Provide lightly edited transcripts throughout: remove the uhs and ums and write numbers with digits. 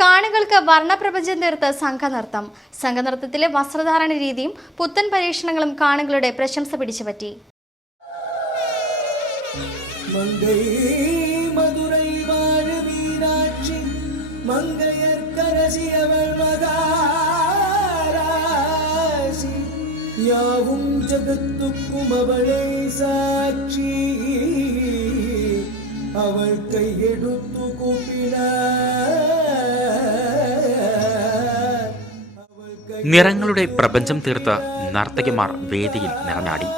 കാണികൾക്ക് വർണ്ണപ്രപഞ്ചം തീർത്ത് സംഘനൃത്തം. സംഘനൃത്തത്തിലെ വസ്ത്രധാരണ രീതിയും പുത്തൻ പരീക്ഷണങ്ങളും കാണികളുടെ പ്രശംസ പിടിച്ചുപറ്റി. അവൾ കൈയെടുത്തു കൂപ്പിന. നിറങ്ങളുടെ പ്രപഞ്ചം തീർത്ത നർത്തകിമാർ വേദിയിൽ നിറഞ്ഞാടി.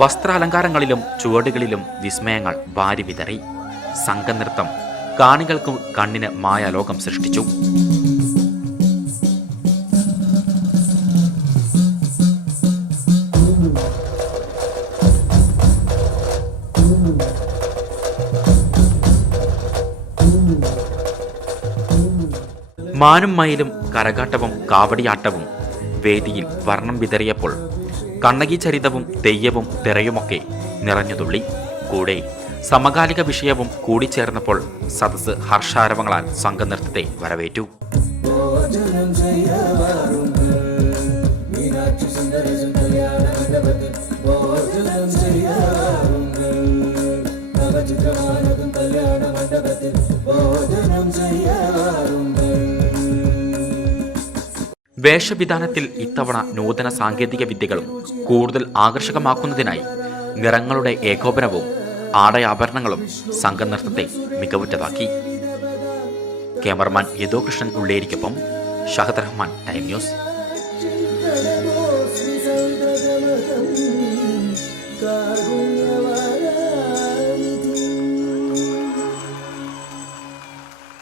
വസ്ത്രാലങ്കാരങ്ങളിലും ചുവടുകളിലും വിസ്മയങ്ങൾ വാരി വിതറി. സംഘനൃത്തം കാണികൾക്കും കണ്ണിന് മായാലോകം സൃഷ്ടിച്ചു. മാനും മയിലും കരകാട്ടവും കാവടിയാട്ടവും വേദിയിൽ വർണ്ണം വിതറിയപ്പോൾ കണ്ണകി ചരിതവും തെയ്യവും തിറയുമൊക്കെ നിറഞ്ഞുതുള്ളി. കൂടെ സമകാലിക വിഷയവും കൂടിച്ചേർന്നപ്പോൾ സദസ് ഹർഷാരവങ്ങളാൽ സംഘനൃത്തത്തെ വരവേറ്റു. വേഷവിധാനത്തിൽ ഇത്തവണ നൂതന സാങ്കേതിക വിദ്യകളും കൂടുതൽ ആകർഷകമാക്കുന്നതിനായി നിറങ്ങളുടെ ഏകോപനവും ആടയാഭരണങ്ങളും സംഘനൃത്തത്തെ മികവുറ്റതാക്കി. ക്യാമറമാൻ യദോ കൃഷ്ണൻ ഉള്ളേരിക്കൊപ്പം ഷഹദ് റഹ്മാൻ, ടൈം ന്യൂസ്.